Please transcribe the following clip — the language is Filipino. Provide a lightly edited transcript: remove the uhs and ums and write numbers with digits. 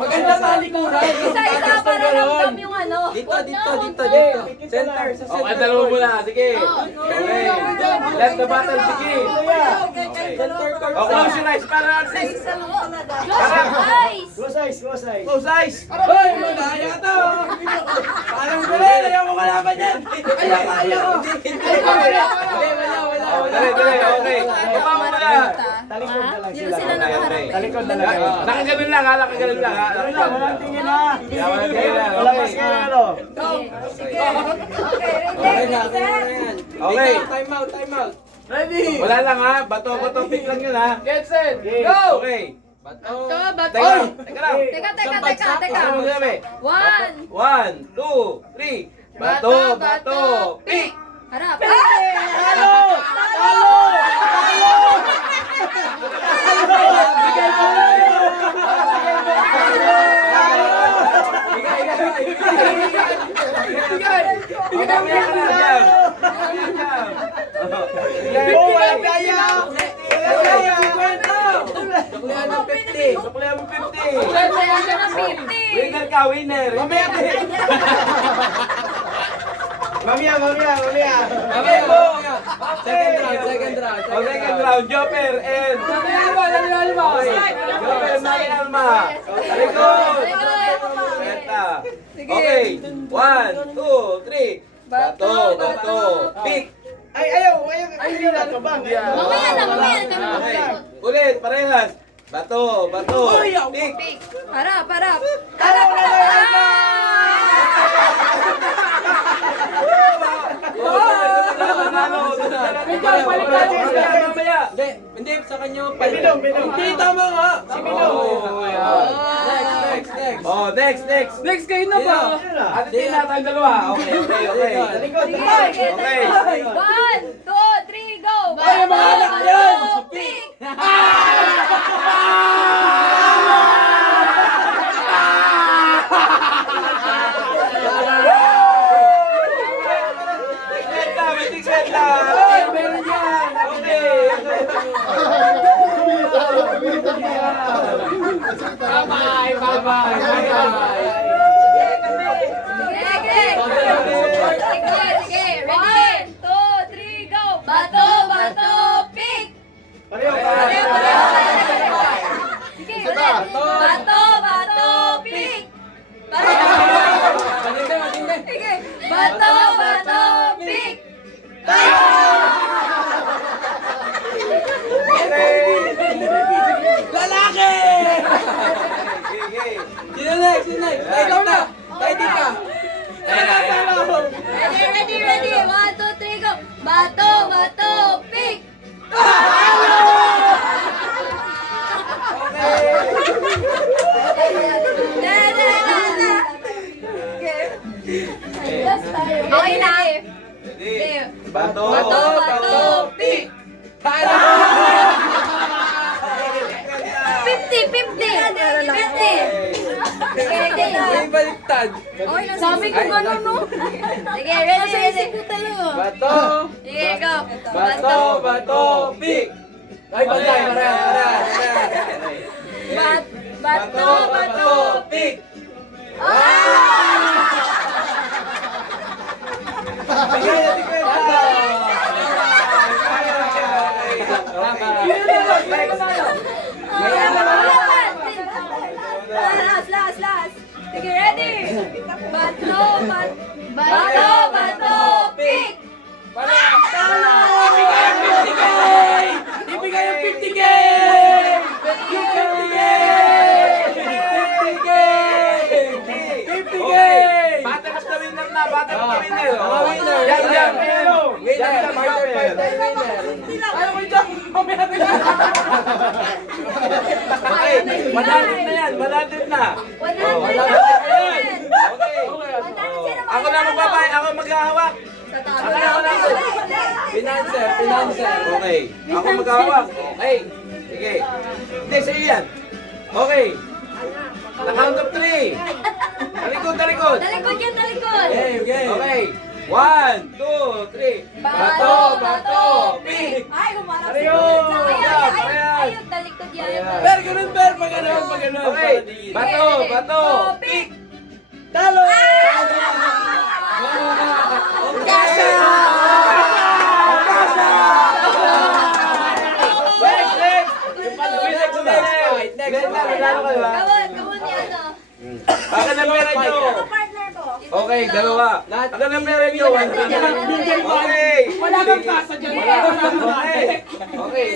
Maganda tali ko na. Isa-isa para ramdam yung ano. Dito. Center, sa center. Okay, dalawa muna. Sige. Okay. Let the battle begin. Oh, close your eyes para assist. Close eyes. Close eyes. Hoy, madaya ka to. Parang galing. Ayaw mo kalaban yan. Ayaw. Dali. Okay. Baba mo na. Talikod na lang Dito sila. sila nakaharap. Talikod na lang. Nakaganon lang ha. Nakaganon lang ha. Walang tingin ha. Walang tingin ha. Labas ka na ano. Okay. Time out. Ready. Wala lang ha. Bato, pick lang yun ha. Get set. Go. Okay. Bato, bato. Teka lang. Teka. Ano mo sinabi? 1. 1, 2, 3. Bato, pick. Harap. Walang kaya. Suklihan ng 50. Suklihan mo 50. Kaya ka ng 50. Winner ka, winner. Mamaya. Okay po. Second round. Second round, Jopper and... Okay. Jopper, Mari Alma. Talikod. Beta. Okay. 1, 2, 3. Bato, pick. Ayaw na to bang? Mamaya na ka na. Okay. Ulit, parehas. Bato, pick. Pick. Harap. Hindi, sa kanya Bilong. Hindi, tama nga. Si Next. Next kayo na ba? At din natin dalawa. Okay. Talikod. Okay. 1, 2, 3, go. Ay, mga anak ko yan. Pick. Ay, meron yan. Sige. 1, 2, 3, go. Bato, pick. Pareho. Sige, ulit. Bato, pick. Sige. Bato, pick. Lalaki! Sino next? Ikaw na. Tayo di ka. Ready. 1, 2, 3, go. Bato, pick. Okay na. Bato, pick. 50. May baliktad. Sabi ko gano'n, no? Sige, ready. Bato. Sige, go. Bato, pick. Ay, bagay, para. Bato, pick. Last. Sige, ready. Bato, pick. Ibigay ang 50K! Yung 50K! 50K! Battle of the winner na. Battle of the winner. Winner. Yan. Winner. Ayaw ko dyan. Mamaya na yan. Okay. 100 na yan. 100 na. 100. Okay. Ako na magbabay. Ako maghahawak. Financer. Okay. Ako maghahawak. Okay. Sige. Hindi, sa'yo yan. Okay. Na count of 3. Talikod. Talikod yan, talikod. Game. Okay. 1, 2, 3. Bato, bato, pick! Ay, humarap Pareho! Parehas! Ayun, talikod yan. Parehas. Per, ganun, Per. Pag ganun, pag ganun. Okay, Para di- bato, bato, Oh, pick! Talo! Kasa! Next, next! Next, next fight. Next Next, fight. nanalo ka ba? Kawon ni ano. Akin ang pera nyo! Partner ko. Okay, dalawa. Akin ang pera nyo. Okay. Wala kang kasa dyan. Okay. Okay.